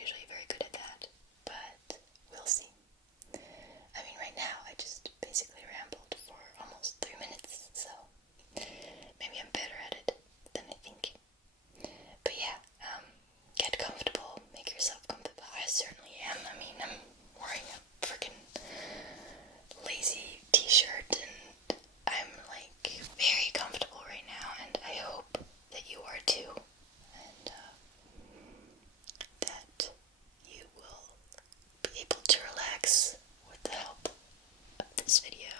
usually very good at that, but we'll see. I mean, right now, I just basically rambled for almost 3 minutes, so maybe I'm better at it than I think. But yeah, get comfortable, make yourself comfortable. I certainly am. I mean, I'm wearing a freaking lazy t-shirt, and I'm like very comfortable right now, and I hope that you are too, and that you will be able to relax with the help of this video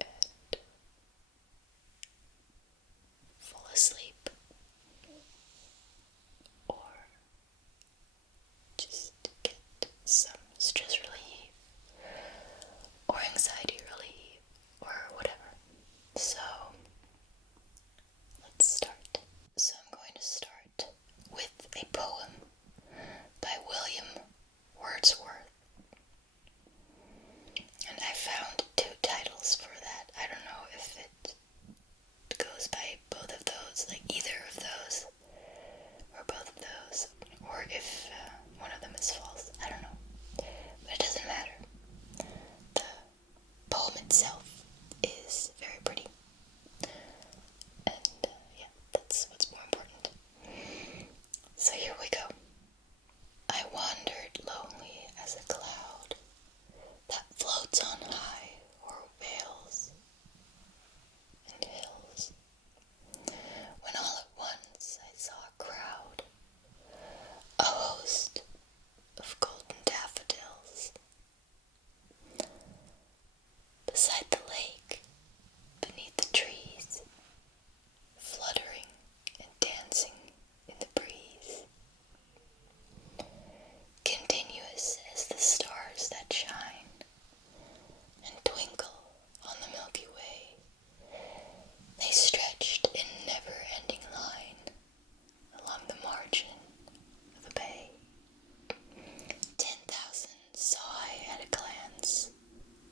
and fall asleep, or just get some stress relief or anxiety relief or whatever. So let's start. So I'm going to start with a poem by William Wordsworth. And I found 2 titles for that. I don't know if it goes by both of those, like either of those, or both of those, or if one of them is false. I don't know. But it doesn't matter. The poem itself is very pretty. And yeah, that's what's more important. So here we go. I wandered lonely as a cloud that floats on high o'er vales and hills, when all at once I saw a crowd, a host of golden daffodils. Beside the lake, beneath the trees, fluttering and dancing in the breeze, continuous as the stars that shine and twinkle on the Milky Way, they stretched in never-ending line along the margin of a bay. 10,000 saw I at a glance,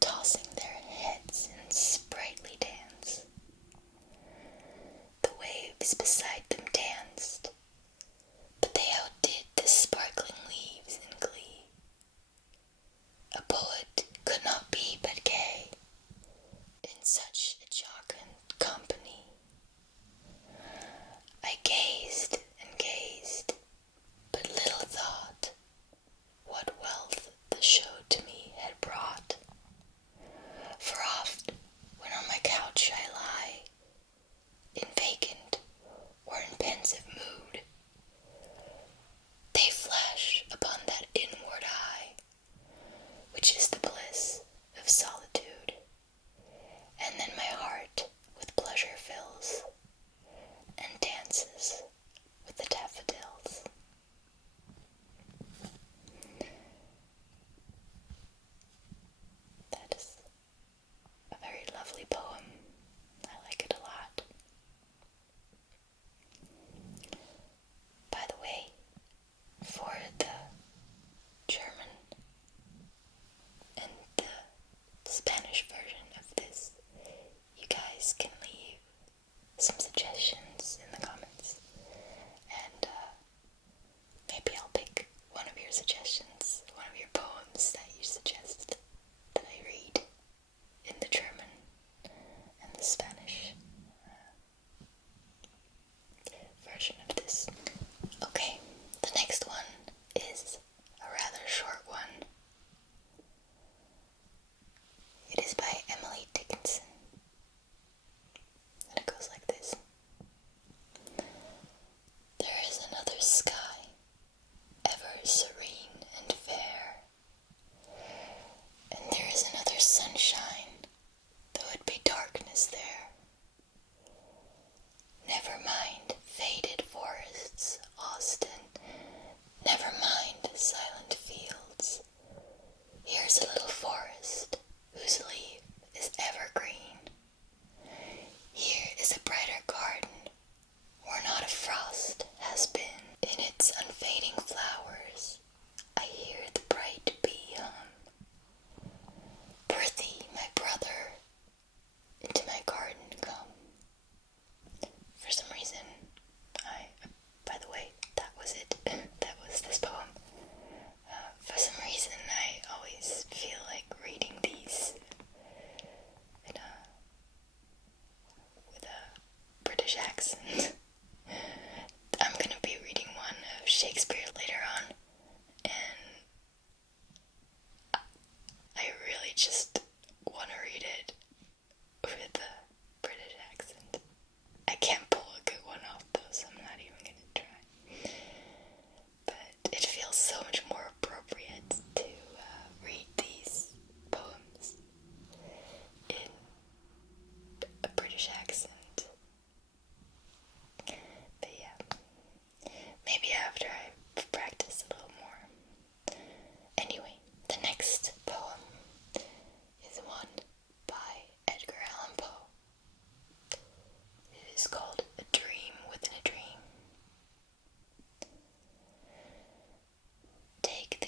tossing their heads in sprightly dance. The waves beside them danced, but they outdid the sparkling leaves in glee. A poet could not be but gay in such a jocund company. I gazed and gazed, but little thought what wealth the show to me had brought. For oft, when on my couch I lie, in vacant or in pensive mood, they flash upon that inward eye, which is the bliss of solitude, and then my heart with pleasure fills, and dances with the daffodils. That is a very lovely poem. I like it a lot. By the way, for the German and the Spanish version of this, you guys can leave some suggestions in the comments, and maybe I'll pick one of your suggestions, one of your poems that you suggest that I read in the German and the Spanish version of this. Okay, the next one is a rather short one. It is by Emily Dickinson, and it goes like this. There is another sky, ever serene and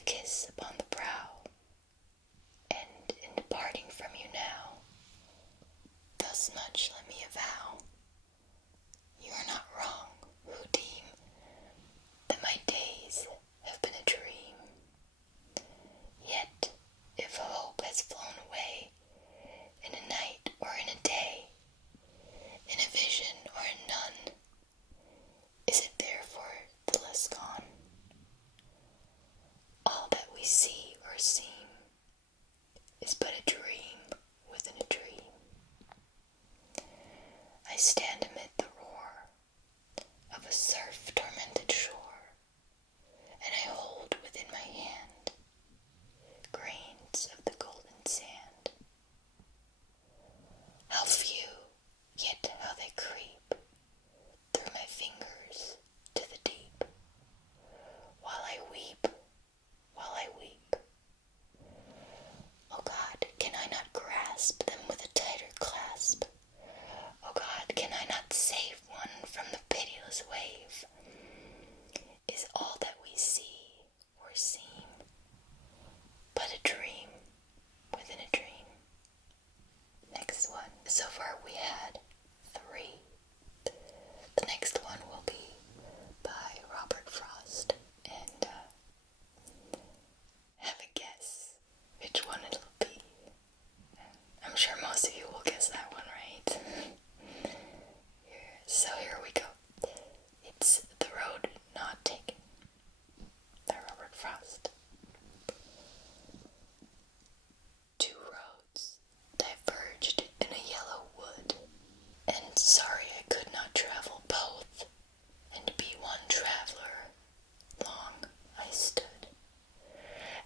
kiss upon the brow, and in departing from you now, thus much let me avow, you are not wrong who deem that my days have been a dream. Yet, if hope has flown away, in a night or in a day, in a vision or in none, is it therefore the less gone? All that we see or seem is but a dream within a dream. I stand amid the roar of a surf-tormented shore, and I hold within my hand grains of the golden sand. How few, yet how they creep through my fingers to the deep, while I weep, while I weep. Oh God, can I not grasp them with a tighter clasp? Oh God, can I not save one from the pitiless wave? Is all that we see or seem but a dream within a dream? Next one. So far we had 3. The next one will be by Robert Frost, and have a guess which one it'll be. I'm sure most of you will guess that one, right? So here we go. It's The Road Not Taken by Robert Frost. 2 roads diverged in a yellow wood, and sorry I could not travel both, and be one traveler. Long I stood,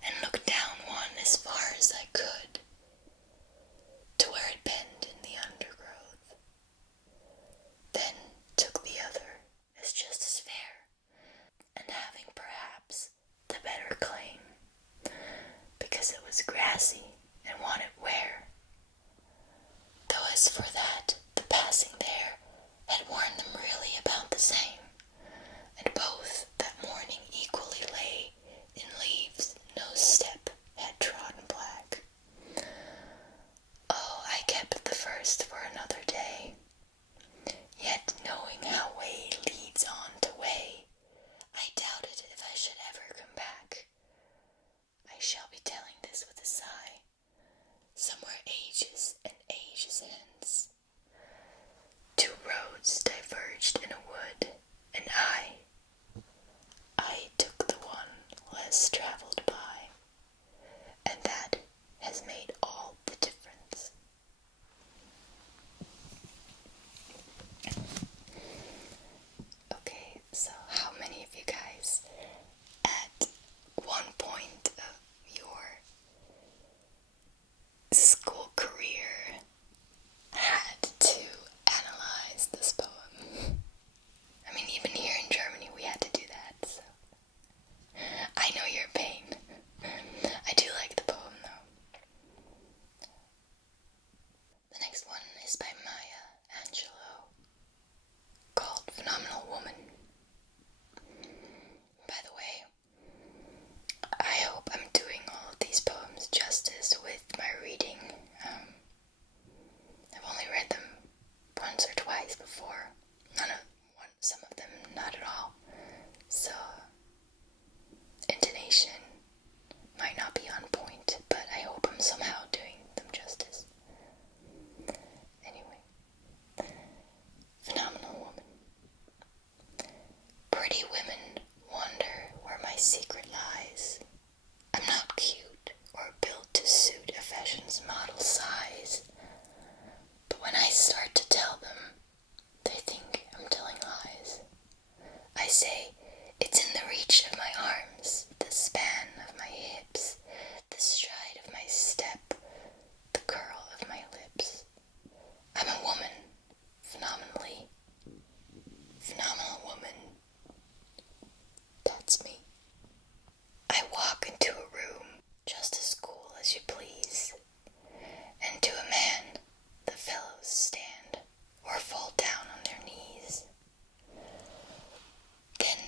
and looked down one as far as I could, to where it bent in the undergrowth. Then took the other as just as fair, and having perhaps the better claim, because it was grassy and wanted wear. Though as for that, the passing there had worn them really about the same, and both that morning equally lay in leaves no step had trodden black. Oh, I kept the first for another day, yet knowing how way leads on to way, I doubted if I should ever come back. I shall be telling this with a sigh, somewhere ages and ages hence. 2 roads diverged in a wood, and I took the one less traveled by, and that has made all the difference. Okay, so how many of you guys at one point of your school career had to analyze this poem? I mean, even here in Germany we had to do that, so I know your pain. I do like the poem though. The next one is by Maya Angelou, called Phenomenal Woman. By the way, I hope I'm doing all of these poems justice with my reading. I've only read them once or twice before. Some of them not at all. So, intonation might not be on point, but I hope I'm somehow doing them justice. Anyway, Phenomenal Woman. Pretty women wonder where my secret lies. I'm not cute or built to suit a fashion's model size, but when I start to tell them, they think I'm telling lies. I say, it's in the reach of my arms, the span of my hips, the stride of my step, the curl of my lips. I'm a woman, phenomenal woman. That's me. I walk into a room just as cool as you please, and to a man the fellows stand or fall down on their knees. Then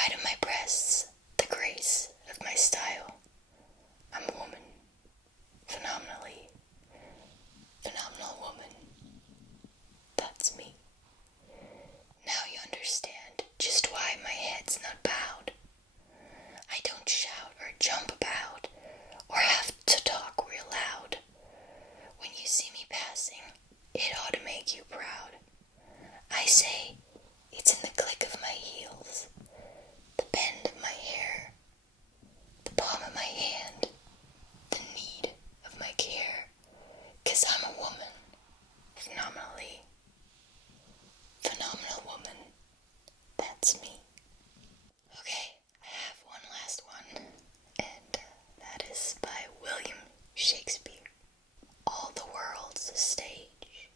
pride of my breasts, the grace of my style. I'm a woman, phenomenal woman. That's me. Now you understand just why my head's not bowed. I don't shout or jump about, or have to talk real loud. When you see me passing, it ought to make you proud. I say, it's in the click of my heels, the bend of my hair, the palm of my hand, the need of my care, 'cause I'm a woman, phenomenal woman, that's me. Okay, I have one last one, and that is by William Shakespeare. All the world's a stage.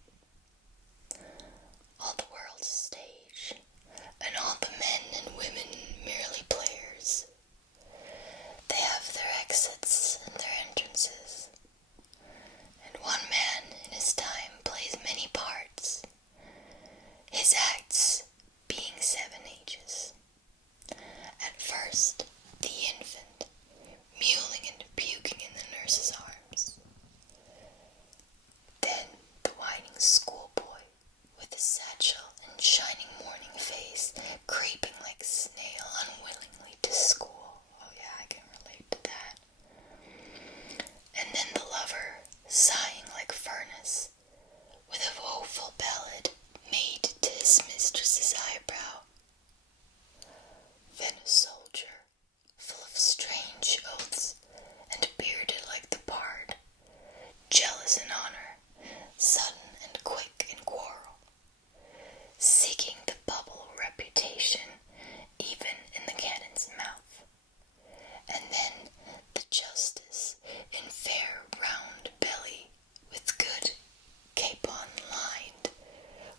All the world's a stage, and all the men and women merely players. They have their exits and their entrances, and one man in his time plays many parts, his acts being 7 ages. At first, the infant, mewling and puking in the nurse's arms. Then the whining schoolboy, with a satchel and shining morning face, creeping like a snail unwillingly to school. Oh yeah, I can relate to that. And then the lover, sighing like furnace, with a woeful ballad made to his mistress's eyebrow. Then a soldier, full of strange oaths, and bearded like the bard, jealous in honor, sudden and quick in quarrel, seeking the bubble reputation even in the cannon's mouth. And then the justice, in fair round belly, with good capon lined,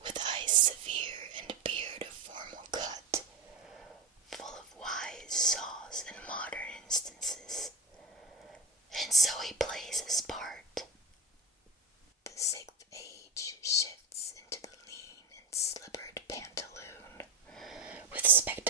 with eyes severe and beard of formal cut, full of wise saws and modern instances. And so he plays his part. The 6th age shifts into the lean and slippered pantaloon, with spectacles